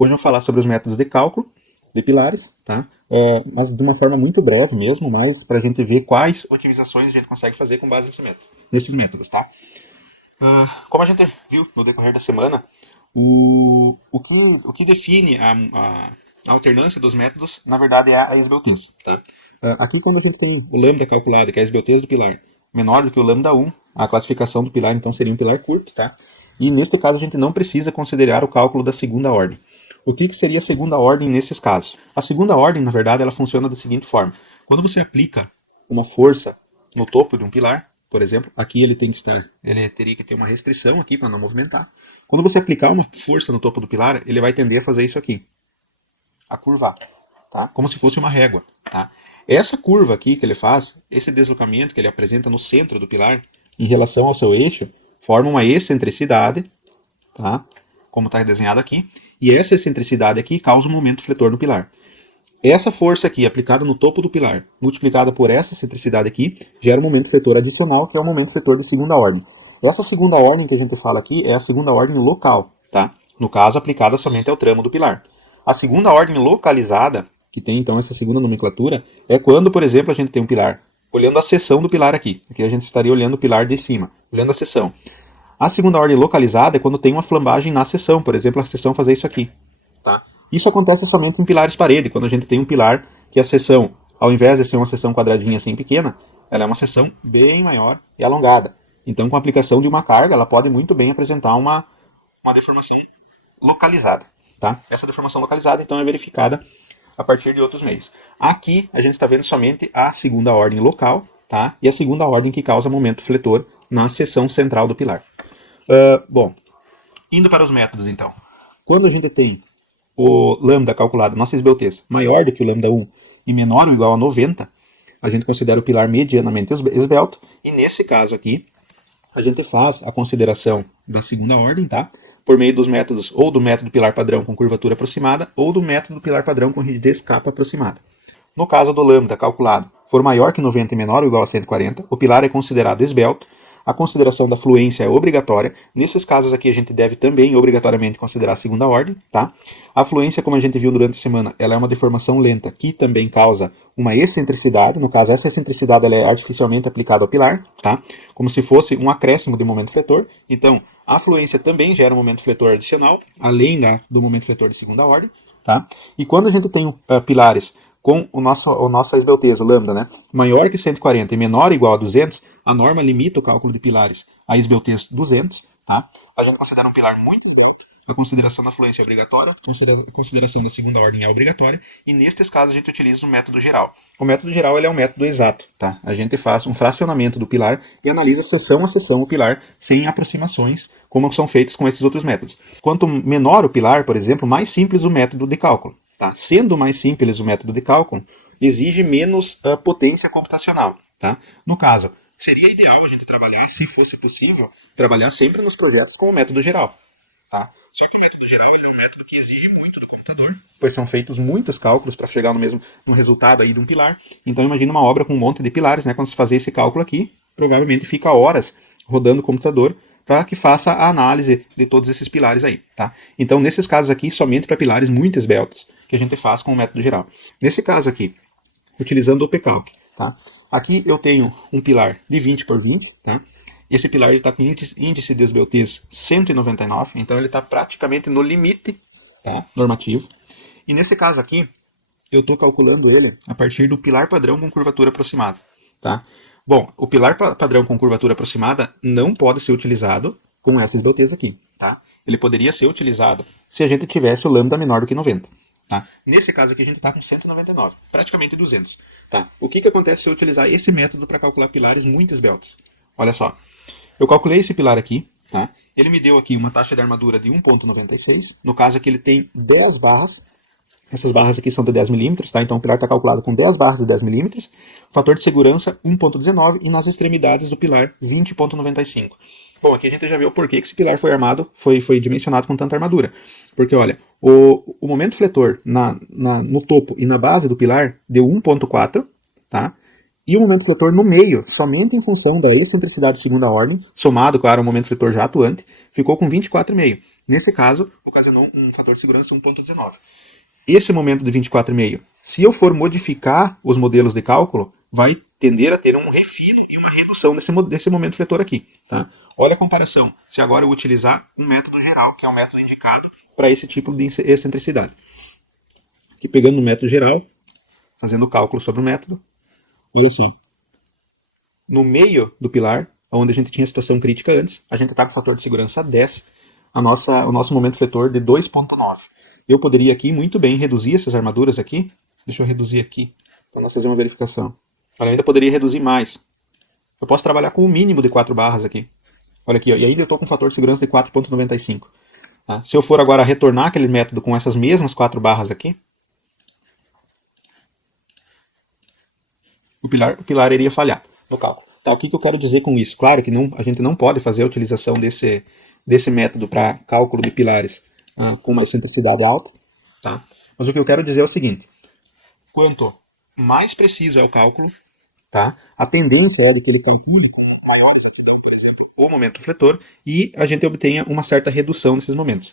Hoje eu vou falar sobre os métodos de cálculo de pilares, tá? Mas de uma forma muito breve mesmo, mas para a gente ver quais otimizações a gente consegue fazer com base nesses métodos, tá? Como a gente viu no decorrer da semana, o que define a alternância dos métodos, na verdade, é a esbeltez, tá? Aqui, quando a gente tem o lambda calculado, que é a esbeltez do pilar, menor do que o lambda 1, a classificação do pilar, então, seria um pilar curto, tá? E, neste caso, a gente não precisa considerar o cálculo da segunda ordem. O que seria a segunda ordem nesses casos? A segunda ordem, na verdade, ela funciona da seguinte forma. Quando você aplica uma força no topo de um pilar, por exemplo, aqui ele teria que ter uma restrição aqui para não movimentar. Quando você aplicar uma força no topo do pilar, ele vai tender a fazer isso aqui, a curvar, tá? Como se fosse uma régua, tá? Essa curva aqui que ele faz, esse deslocamento que ele apresenta no centro do pilar, em relação ao seu eixo, forma uma excentricidade, tá? Como está desenhado aqui, e essa excentricidade aqui causa um momento fletor no pilar. Essa força aqui, aplicada no topo do pilar, multiplicada por essa excentricidade aqui, gera um momento fletor adicional, que é o momento fletor de segunda ordem. Essa segunda ordem que a gente fala aqui é a segunda ordem local, tá? No caso, aplicada somente ao tramo do pilar. A segunda ordem localizada, que tem então essa segunda nomenclatura, é quando, por exemplo, a gente tem um pilar olhando a seção do pilar aqui. Aqui a gente estaria olhando o pilar de cima, olhando a seção. A segunda ordem localizada é quando tem uma flambagem na seção, por exemplo, a seção fazer isso aqui, tá? Isso acontece somente em pilares parede, quando a gente tem um pilar que a seção, ao invés de ser uma seção quadradinha assim pequena, ela é uma seção bem maior e alongada. Então, com a aplicação de uma carga, ela pode muito bem apresentar uma deformação localizada, tá? Essa deformação localizada, então, é verificada a partir de outros meios. Aqui, a gente está vendo somente a segunda ordem local, tá? E a segunda ordem que causa momento fletor na seção central do pilar. Bom, indo para os métodos, então. Quando a gente tem o lambda calculado, nossa esbeltez, maior do que o lambda 1 e menor ou igual a 90, a gente considera o pilar medianamente esbelto. E nesse caso aqui, a gente faz a consideração da segunda ordem, tá? Por meio dos métodos, ou do método pilar padrão com curvatura aproximada, ou do método pilar padrão com rigidez capa aproximada. No caso do lambda calculado for maior que 90 e menor ou igual a 140, o pilar é considerado esbelto. A consideração da fluência é obrigatória. Nesses casos aqui a gente deve também obrigatoriamente considerar a segunda ordem, tá? A fluência, como a gente viu durante a semana, ela é uma deformação lenta que também causa uma excentricidade. No caso, essa excentricidade ela é artificialmente aplicada ao pilar, tá? Como se fosse um acréscimo de momento fletor. Então, a fluência também gera um momento fletor adicional, além do momento fletor de segunda ordem, tá? E quando a gente tem pilares com o nosso esbelteza, lambda, né, maior que 140 e menor ou igual a 200, a norma limita o cálculo de pilares a esbeltez 200, tá? A gente considera um pilar muito esbelto, a consideração da fluência é obrigatória, a consideração da segunda ordem é obrigatória, e nestes casos a gente utiliza o método geral. O método geral ele é um método exato, tá? A gente faz um fracionamento do pilar e analisa seção a seção o pilar, sem aproximações, como são feitos com esses outros métodos. Quanto menor o pilar, por exemplo, mais simples o método de cálculo. Tá? Sendo mais simples o método de cálculo, exige menos potência computacional. Tá? No caso, seria ideal a gente trabalhar, se fosse possível, trabalhar sempre nos projetos com o método geral. Tá? Só que o método geral é um método que exige muito do computador, pois são feitos muitos cálculos para chegar no resultado aí de um pilar. Então imagina uma obra com um monte de pilares, né? Quando você fazer esse cálculo aqui, provavelmente fica horas rodando o computador para que faça a análise de todos esses pilares aí, tá? Então, nesses casos aqui, somente para pilares muito esbeltos, que a gente faz com o método geral. Nesse caso aqui, utilizando o pcalc, tá? Aqui eu tenho um pilar de 20 por 20, tá? Esse pilar está com índice de esbeltez 199, então ele está praticamente no limite, tá, normativo. E nesse caso aqui, eu estou calculando ele a partir do pilar padrão com curvatura aproximada, tá? Bom, o pilar padrão com curvatura aproximada não pode ser utilizado com essa esbeltez aqui, tá? Ele poderia ser utilizado se a gente tivesse o lambda menor do que 90. Tá? Nesse caso aqui a gente está com 199, praticamente 200. Tá? O que acontece se eu utilizar esse método para calcular pilares muito esbeltos? Olha só, eu calculei esse pilar aqui, tá? Ele me deu aqui uma taxa de armadura de 1,96. No caso aqui ele tem 10 barras. Essas barras aqui são de 10 milímetros, tá? Então o pilar está calculado com 10 barras de 10 milímetros. Fator de segurança 1,19 e nas extremidades do pilar 20,95. Bom, aqui a gente já viu por que esse pilar foi armado, foi dimensionado com tanta armadura. Porque, olha, o momento fletor no topo e na base do pilar deu 1,4, tá? E o momento fletor no meio, somente em função da excentricidade de segunda ordem, somado, claro, ao momento fletor já atuante, ficou com 24,5. Nesse caso, ocasionou um fator de segurança 1.19. Esse momento de 24,5, se eu for modificar os modelos de cálculo, vai tender a ter um refino e uma redução desse momento fletor aqui. Tá? Olha a comparação, se agora eu utilizar um método geral, que é o método indicado para esse tipo de excentricidade. Aqui pegando o método geral, fazendo o cálculo sobre o método, olha só. No meio do pilar, onde a gente tinha a situação crítica antes, a gente está com o fator de segurança 10, o nosso momento fletor de 2.9. Eu poderia aqui muito bem reduzir essas armaduras aqui. Deixa eu reduzir aqui, para nós fazer uma verificação. Eu ainda poderia reduzir mais. Eu posso trabalhar com o mínimo de 4 barras aqui. Olha aqui, ó, e ainda eu estou com um fator de segurança de 4.95. Tá? Se eu for agora retornar aquele método com essas mesmas 4 barras aqui, o pilar iria falhar no cálculo. Tá, o que eu quero dizer com isso? Claro que a gente não pode fazer a utilização desse método para cálculo de pilares com uma excentricidade alta, tá? Mas o que eu quero dizer é o seguinte: quanto mais preciso é o cálculo, tá? A tendência é de que ele calcule com maior exatidão, por exemplo, o momento fletor, e a gente obtenha uma certa redução nesses momentos.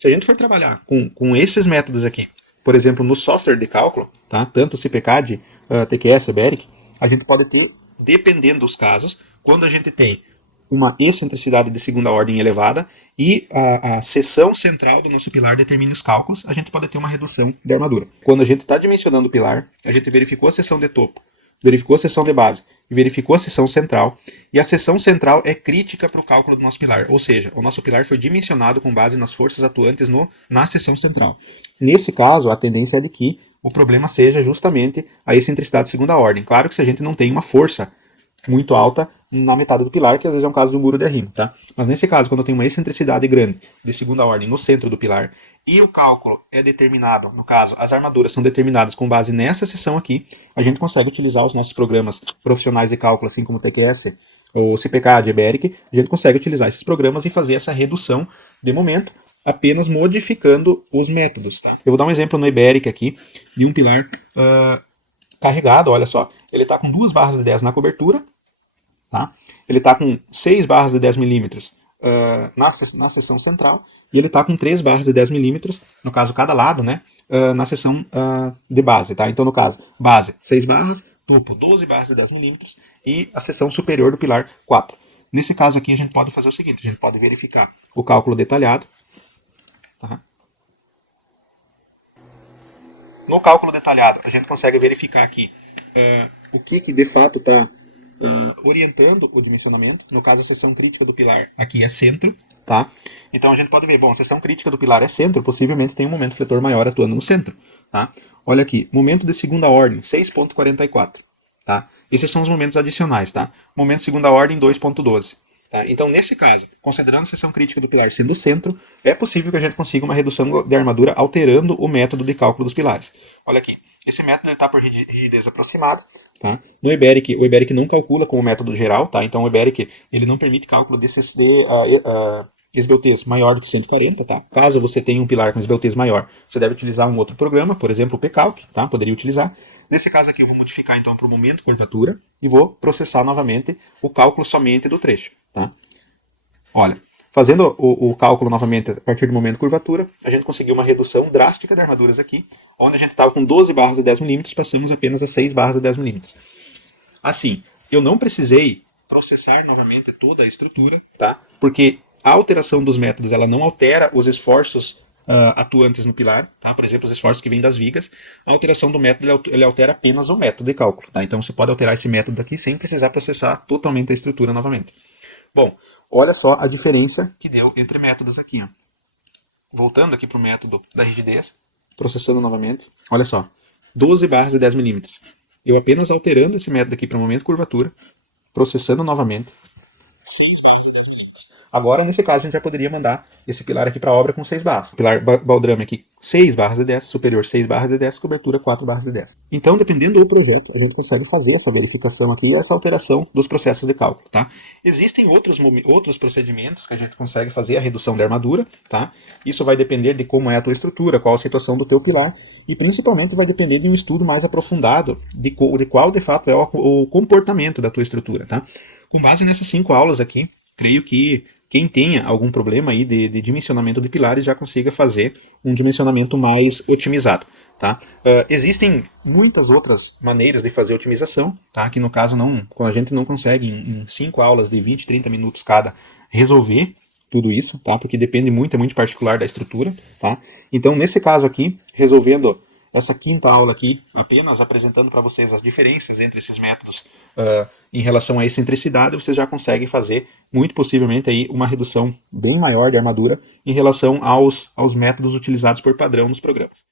Se a gente for trabalhar com esses métodos aqui, por exemplo, no software de cálculo, tá? Tanto o CPCAD, TQS, BERIC, a gente pode ter, dependendo dos casos, quando a gente tem uma excentricidade de segunda ordem elevada e a seção central do nosso pilar determina os cálculos, a gente pode ter uma redução de armadura. Quando a gente está dimensionando o pilar, a gente verificou a seção de topo, verificou a seção de base e verificou a seção central, e a seção central é crítica para o cálculo do nosso pilar, ou seja, o nosso pilar foi dimensionado com base nas forças atuantes na seção central. Nesse caso, a tendência é de que o problema seja justamente a excentricidade de segunda ordem. Claro que se a gente não tem uma força muito alta na metade do pilar, que às vezes é um caso do muro de arrimo, tá? Mas nesse caso, quando eu tenho uma excentricidade grande de segunda ordem no centro do pilar e o cálculo é determinado, no caso, as armaduras são determinadas com base nessa seção aqui, a gente consegue utilizar os nossos programas profissionais de cálculo, assim como o TQS, o CPCAD, BERIC, a gente consegue utilizar esses programas e fazer essa redução de momento, apenas modificando os métodos, tá? Eu vou dar um exemplo no Iberic aqui, de um pilar carregado, olha só, ele está com 2 barras de 10 na cobertura, tá? Ele está com 6 barras de 10 milímetros na seção central, e ele está com 3 barras de 10 milímetros, no caso cada lado, né, na seção de base. Tá? Então, no caso, base 6 barras, topo 12 barras de 10 milímetros e a seção superior do pilar 4. Nesse caso aqui, a gente pode fazer o seguinte, a gente pode verificar o cálculo detalhado. Tá? No cálculo detalhado, a gente consegue verificar aqui o que de fato está orientando o dimensionamento. No caso, a seção crítica do pilar aqui é centro, tá? Então a gente pode ver, bom, a seção crítica do pilar é centro, possivelmente tem um momento fletor maior atuando no centro, tá? Olha aqui, momento de segunda ordem, 6.44, tá? Esses são os momentos adicionais, tá? Momento de segunda ordem, 2.12. Tá? Então, nesse caso, considerando a seção crítica do pilar sendo o centro, é possível que a gente consiga uma redução de armadura alterando o método de cálculo dos pilares. Olha aqui, esse método está por rigidez aproximada. Tá? No Iberic, o Iberic não calcula com o método geral, tá? Então o Iberic ele não permite cálculo de SBUTs maior do que 140, tá? Caso você tenha um pilar com SBUTs maior, você deve utilizar um outro programa, por exemplo o PCalc, tá? Poderia utilizar. Nesse caso aqui eu vou modificar então para o momento curvatura e vou processar novamente o cálculo somente do trecho, tá? Olha, fazendo o cálculo novamente a partir do momento curvatura, a gente conseguiu uma redução drástica de armaduras aqui, onde a gente estava com 12 barras de 10 milímetros, passamos apenas a 6 barras de 10 milímetros. Assim, eu não precisei processar novamente toda a estrutura, tá? Porque a alteração dos métodos ela não altera os esforços atuantes no pilar, tá? Por exemplo, os esforços que vêm das vigas. A alteração do método ele altera apenas o método de cálculo, tá? Então você pode alterar esse método aqui sem precisar processar totalmente a estrutura novamente. Bom, olha só a diferença que deu entre métodos aqui. Ó. Voltando aqui para o método da rigidez, processando novamente, olha só, 12 barras de 10 milímetros. Eu apenas alterando esse método aqui para o momento curvatura, processando novamente, 6 barras de 10 milímetros. Agora, nesse caso, a gente já poderia mandar esse pilar aqui para a obra com 6 barras. Pilar baldrame aqui, 6 barras de 10, superior 6 barras de 10, cobertura 4 barras de 10. Então, dependendo do projeto, a gente consegue fazer essa verificação aqui e essa alteração dos processos de cálculo, tá? Existem outros procedimentos que a gente consegue fazer a redução da armadura, tá? Isso vai depender de como é a tua estrutura, qual a situação do teu pilar e principalmente vai depender de um estudo mais aprofundado de qual de fato é o comportamento da tua estrutura, tá? Com base nessas 5 aulas aqui, creio que quem tenha algum problema aí de dimensionamento de pilares já consiga fazer um dimensionamento mais otimizado. Tá? Existem muitas outras maneiras de fazer otimização, tá? Que no caso a gente não consegue em 5 aulas de 20, 30 minutos cada resolver tudo isso, tá? Porque depende muito, é muito particular da estrutura, tá? Então, nesse caso aqui, resolvendo essa quinta aula aqui, apenas apresentando para vocês as diferenças entre esses métodos em relação à excentricidade, vocês já conseguem fazer, muito possivelmente, aí, uma redução bem maior de armadura em relação aos métodos utilizados por padrão nos programas.